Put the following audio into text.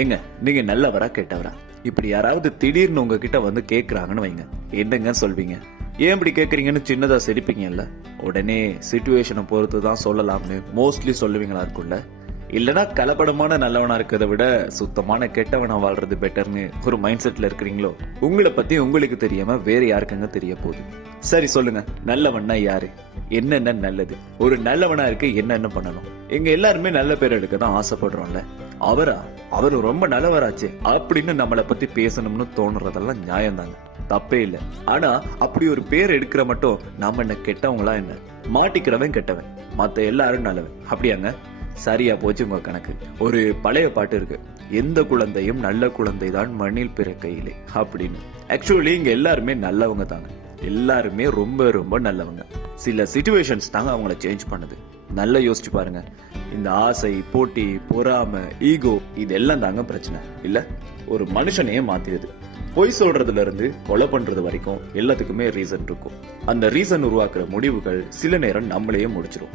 ஏங்க, நீங்க நல்லவரா கெட்டவரா? இப்படி யாராவது திடீர்னு உங்ககிட்ட வந்து கேக்குறாங்கன்னு வைங்க, என்னங்க சொல்வீங்க? ஏன் இப்படி கேக்குறீங்கன்னு சின்னதா சிரிப்பீங்கல்ல? உடனே சிச்சுவேஷனை பொறுத்து தான் சொல்லலாம்னு மோஸ்ட்லி சொல்லுவீங்களா இருக்கும்ல? இல்லனா கலப்படமான நல்லவனா இருக்கிறத விட சுத்தமான கெட்டவனா வாழ்றது பெட்டர்னு ஒரு மைண்ட் செட்ல இருக்கிறீங்களோ? உங்களை பத்தி உங்களுக்கு தெரியாம வேற யாருக்குங்க தெரிய போகுது? சரி சொல்லுங்க, நல்லவன்னா யாரு? என்னென்ன நல்லது? ஒரு நல்லவனா இருக்க என்னென்ன பண்ணணும்? எங்க எல்லாருமே நல்ல பேர் எடுக்க தான் ஆசைப்படுறோம்ல. அவரு ரொம்ப நல்லவராச்சு அப்படின்னு நம்மளை பத்தி பேசணும்னு தோணுறதெல்லாம் நியாயம் தாங்க, தப்பே இல்ல. ஆனா அப்படி ஒரு பேர் எடுக்கிற மட்டும் நாம என்ன கெட்டவங்களா என்ன? மாட்டிக்கிறவன் கெட்டவன், மத்த எல்லாரும் நல்லவன் அப்படியாங்க? சரியா போச்சு உங்க கணக்கு. ஒரு பழைய பாட்டு இருக்கு, எந்த குழந்தையும் நல்ல குழந்தை தான் மண்ணில் பிறக்கையிலே அப்படின்னு. ஆக்சுவலி இங்க எல்லாருமே நல்லவங்க தாங்க, எல்லாருமே ரொம்ப ரொம்ப நல்லவங்க. சில சிச்சுவேஷன்ஸ் தாங்க அவங்கள சேஞ்ச் பண்ணுது. நல்லா யோசிச்சு பாருங்க. இந்த ஆசை, போட்டி, பொறாமை, ஈகோ இதெல்லாம் தாங்க பிரச்சனை இல்ல, ஒரு மனுஷனையே மாத்திடுது. பொய் சொல்றதுல இருந்து கொலை பண்றது வரைக்கும் எல்லாத்துக்குமே ரீசன் இருக்கும். அந்த ரீசன் உருவாக்குற முடிவுகள் சில நேரம் நம்மளையே முடிச்சிடும்.